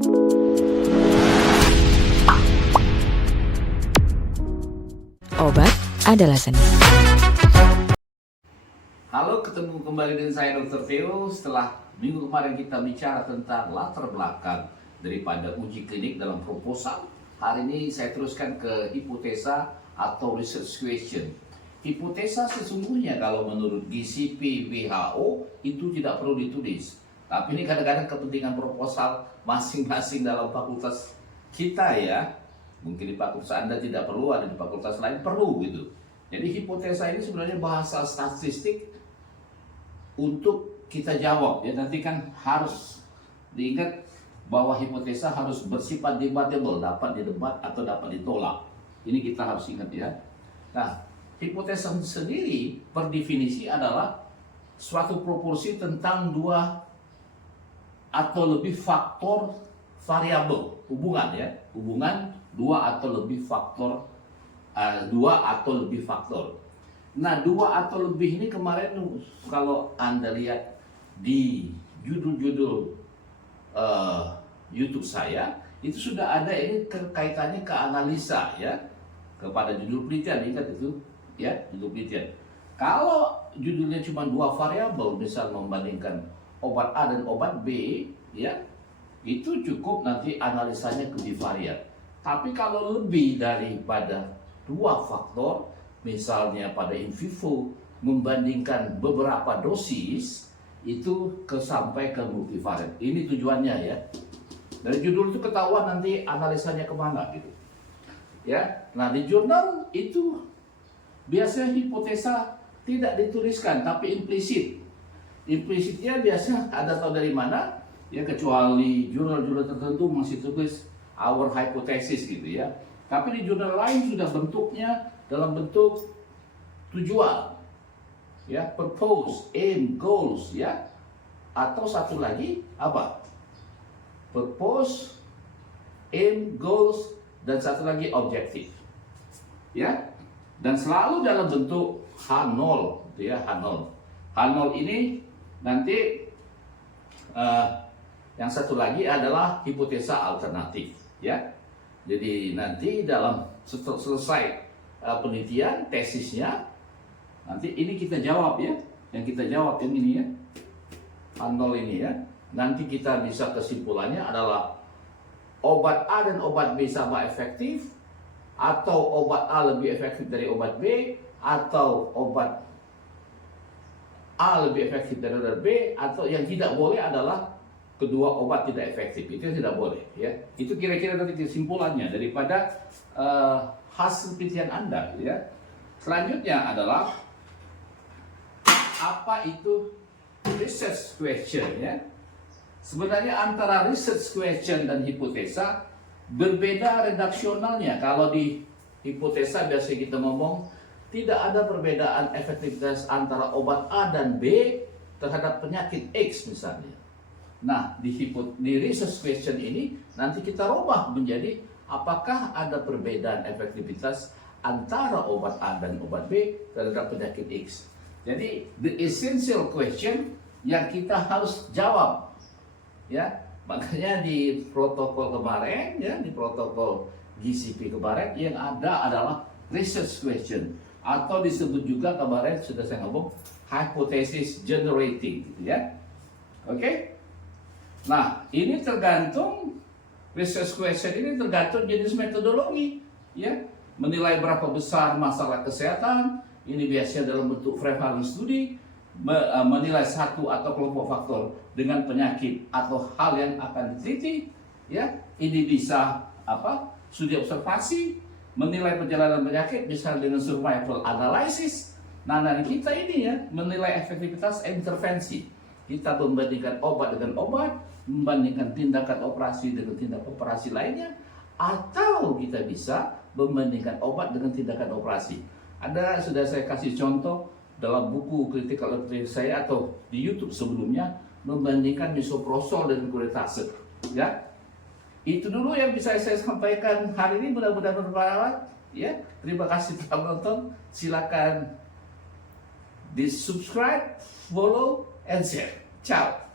Obat adalah seni. Halo, ketemu kembali dengan saya Dr. Theo. Setelah minggu kemarin kita bicara tentang latar belakang daripada uji klinik dalam proposal, hari ini saya teruskan ke hipotesa atau research question. Hipotesa sesungguhnya kalau menurut GCP WHO itu tidak perlu ditulis. Tapi ini kadang-kadang kepentingan proposal masing-masing dalam fakultas kita ya. Mungkin di fakultas Anda tidak perlu, ada di fakultas lain perlu gitu. Jadi hipotesa ini sebenarnya bahasa statistik untuk kita jawab ya. Nanti kan harus diingat bahwa hipotesa harus bersifat debatable, dapat didebat atau dapat ditolak. Ini kita harus ingat ya. Nah, hipotesa sendiri per definisi adalah suatu proporsi tentang dua atau lebih faktor variabel, hubungan ya, hubungan dua atau lebih faktor, Nah, dua atau lebih ini kemarin kalau Anda lihat di judul-judul YouTube saya, itu sudah ada ini kaitannya ke analisa ya, kepada judul penelitian, ingat itu ya, judul penelitian. Kalau judulnya cuma dua variabel, misal membandingkan obat A dan obat B ya, itu cukup nanti analisanya ke bivariat. Tapi kalau lebih daripada dua faktor, misalnya pada in vivo membandingkan beberapa dosis, itu sampai ke multivariat. Ini tujuannya ya. Dari judul itu ketahuan nanti analisanya kemana gitu. Ya, nah di jurnal itu biasanya hipotesa tidak dituliskan tapi implisit. Implisitnya biasa ada tahu dari mana? Ya, kecuali jurnal-jurnal tertentu masih tulis our hypothesis gitu ya. Tapi di jurnal lain sudah bentuknya dalam bentuk tujuan, ya, purpose, aim, goals ya. Atau satu lagi apa? Purpose, aim, goals, dan satu lagi objektif, ya. Dan selalu dalam bentuk H0, gitu ya, H0. H0 ini nanti yang satu lagi adalah hipotesa alternatif, ya. Jadi nanti dalam selesai penelitian tesisnya, nanti ini kita jawab ya, yang kita jawab yang ini ya, H0 ini ya. Nanti kita bisa kesimpulannya adalah obat A dan obat B sama efektif, atau obat A lebih efektif dari obat B, atau obat A lebih efektif dari obat B, atau yang tidak boleh adalah kedua obat tidak efektif. Itu tidak boleh ya. Itu kira-kira nanti kesimpulannya daripada hasil penelitian Anda ya. Selanjutnya adalah apa itu research question ya. Sebenarnya antara research question dan hipotesa berbeda redaksionalnya. Kalau di hipotesa biasanya kita ngomong tidak ada perbedaan efektivitas antara obat A dan B terhadap penyakit X misalnya. Nah, di research question ini nanti kita rubah menjadi apakah ada perbedaan efektivitas antara obat A dan obat B terhadap penyakit X. Jadi the essential question yang kita harus jawab ya. Makanya di protokol kemarin ya, di protokol GCP kemarin yang ada adalah research question, atau disebut juga kemarin sudah saya ngomong hypothesis generating gitu ya. Oke? Nah, ini tergantung research question ini tergantung jenis metodologi ya. Menilai berapa besar masalah kesehatan, ini biasanya dalam bentuk prevalence study, menilai satu atau kelompok faktor dengan penyakit atau hal yang akan diteliti ya. Ini bisa apa? Studi observasi, menilai perjalanan penyakit misalnya dengan survival analysis. Nah, dan kita ini ya menilai efektivitas intervensi. Kita membandingkan obat dengan obat, membandingkan tindakan operasi dengan tindakan operasi lainnya, atau kita bisa membandingkan obat dengan tindakan operasi. Ada sudah saya kasih contoh dalam buku critical analysis saya atau di YouTube sebelumnya, membandingkan misoprostol dengan kuretase ya. Itu dulu yang bisa saya sampaikan hari ini, mudah-mudahan bermanfaat ya. Terima kasih telah menonton. Silakan di subscribe, follow, and share. Ciao.